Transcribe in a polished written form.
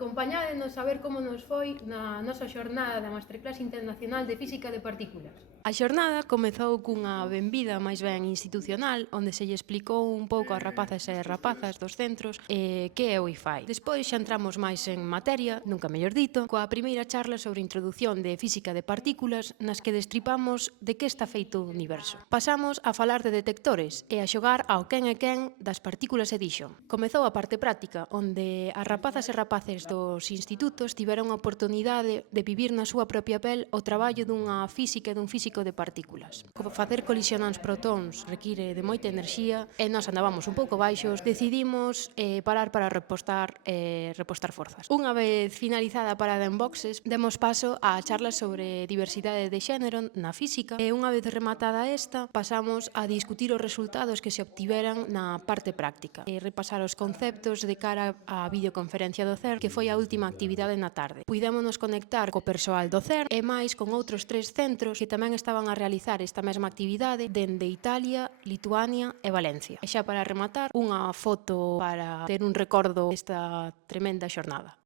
Acompañádenos a ver como nos foi na nosa xornada da Masterclass Internacional de Física de Partículas. A xornada comezou cunha benvida máis ben institucional onde se lle explicou un pouco ás rapazas e rapazas dos centros que é o Wi-Fi. Despois xa entramos máis en materia, nunca mellor dito, coa primeira charla sobre introdución de física de partículas nas que destripamos de que está feito o universo. Pasamos a falar de detectores e a xogar ao quen é quen das partículas Edition. Comezou a parte práctica onde as rapazas e rapaces dos institutos tiveron a oportunidade de vivir na súa propia pel o traballo dunha física e dun físico de partículas. Facer colisionantes protóns require de moita enerxía e nós andábamos un pouco baixos, decidimos parar para repostar forzas. Unha vez finalizada a parada en boxes, demos paso á charla sobre diversidade de xénero na física e unha vez rematada esta, pasamos a discutir os resultados que se obtiveran na parte práctica e repasar os conceptos de cara á videoconferencia do CERN, que foi a última actividade na tarde. Puidémonos conectar co persoal do CERN e máis con outros 3 centros que tamén estaban a realizar esta mesma actividade dende Italia, Lituania e Valencia. E xa para rematar, unha foto para ter un recordo desta tremenda xornada.